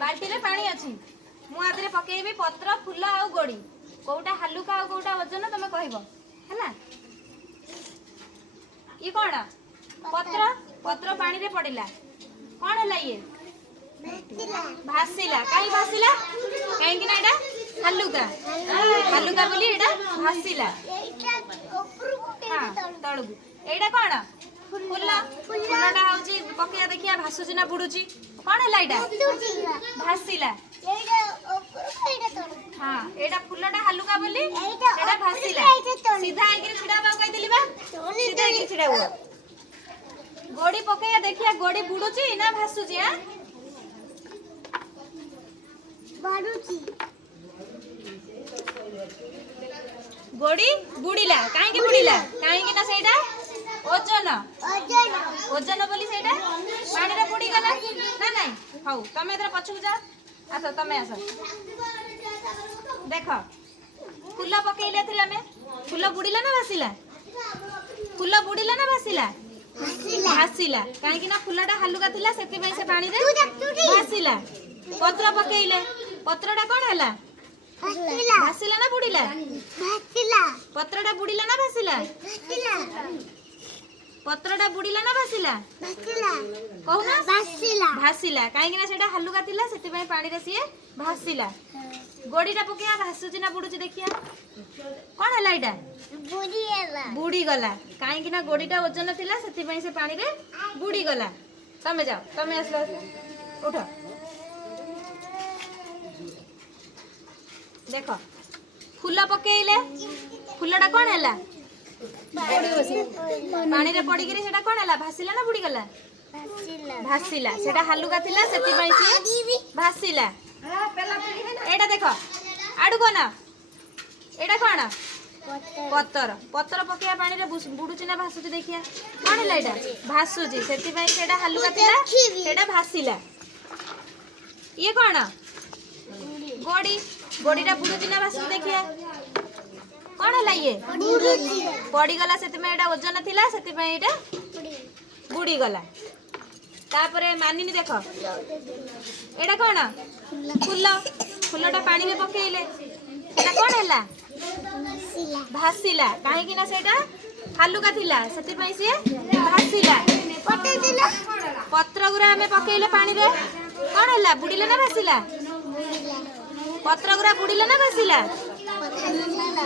बाल्टी रे पानी अछि मु आदरे पकेबी पत्र फूल आ गोड़ी कोटा हल्लुका आ कोटा वजन तमे कहबो हैला ई कोन पत्र पत्र पानी रे पड़िला कोन हैला ये भासिला काई भासिला काई कि ना एटा हल्लुका हल्लुका बोली एटा भासिला हां तळगु एटा कोन फूल फूलटा होची पकेया देखिया भासुची ना बुडुची कोन हैला एटा भासिला हाँ एटा फूलटा हल्लुका बोली एटा भासिला सीधा आइके छिड़ा बा कहि दिली बा सीधा आइके छिड़ा हुआ गोड़ी पकेया देखिया गोड़ी बुडुची ना भासुची हां बाडुची गोड़ी बुडीला काहे के बुडीला काहे के ना सेटा ओजन ओजन बोली सेटा पानी रे बुडी गला ना नहीं हौ तमे इधर पछुक जा आस तमे आस देख फूल पकेइले थी हमें फूल बुडीला ना भासिला फूल बुडीला ना भासिला भासिला काहे कि ना फूलटा हल्लुका थिला सेति पई से पानी रे भासिला पत्र पकेइले पत्रटा कोन हला भासिला ना बुडीला भासिला पत्रटा बुडीला ना भासिला भासिला पत्रटा बुडीला ना भासिला भासिला कहूना भासिला भासिला काहे कि ना सेटा हल्लुका थिला सेति पई पानी रे सिए भासिला गोड़ीटा पकेया भासुची ना बुडुची देखिया कोन हला एटा बुडी गला काहे कि ना गोड़ीटा वजन थिला सेति पई से पानी रे बुडी गला तमे जाओ तमे आसला उठ देखो फूल पकेइले फूलटा कोन हला पानी रे पड़ी गिरी सेटा कोन हला भासिला ना बुडी गला भासिला सेटा हल्लुका थिला सेति पई से भासिला एटा देखो आडू कोना एटा कोन पत्तर पत्तर पकेया पानी रे बुडुची ना भासुची देखिया कोन हला एटा भासुची सेति पई सेटा हल्लुका थिला सेटा भासिला ये कोन गोड़ी गोड़ीटा बुडुची ना भासुची देखिया कोन हला ये पड़ी गला सेति में एटा वजन थिला सेति पई एटा बुडी गला तापरे मानिनी देखो एटा कोन फूल फूलटा पानी में पकेइले एटा कोन हैला भासिला काहे कि ना सेटा हल्लुका थिला सेति पई से भासिला पटेदिला पत्र गुरा हमें पकेइले पानी रे कोन हैला बुडीले ना भासिला पत्र गुरा बुडीले ना भासिला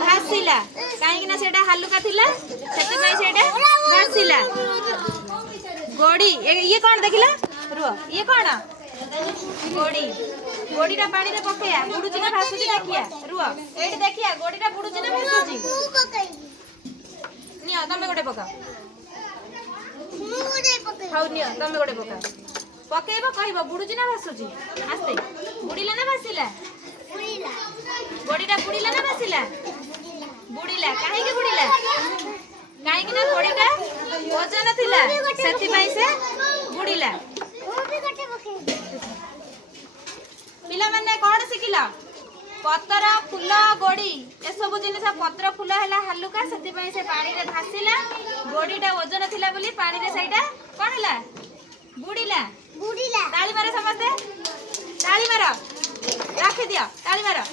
भासिला काहे कि ना सेटा हल्लुका थिला सेति पई सेटा भासिला गोड़ी ये कौन देखिला रुह ये कौन गोड़ी गोड़ीटा पानी रे पकेया बुडुची ना भासुची देखिया रुह एठी देखिया गोड़ीटा बुडुची ना भासुची नियो तमे गोटे पका हाउ नियो तमे गोटे पका पकेइबो कहबो बुडुची ना भासुची आस्ते बुडीला ना भासिला बुडीला गोड़ीटा बुडीला ना भासिला बुडीला काहे के बुडीला काहे कि ना गोड़ीटा वजन थिला सेति पई से बुडीला पिला माने कोन सिखिला पत्र फूल गोड़ी ए सब जिनिस पत्र फूल हैला हल्लुका सेति पई से पानी रे भासिला गोड़ीटा वजन थिला बोली पानी रे साइडा कोन हैला बुडीला बुडीला ताली मारो समझते ताली मारो राखि दियो ताली मारो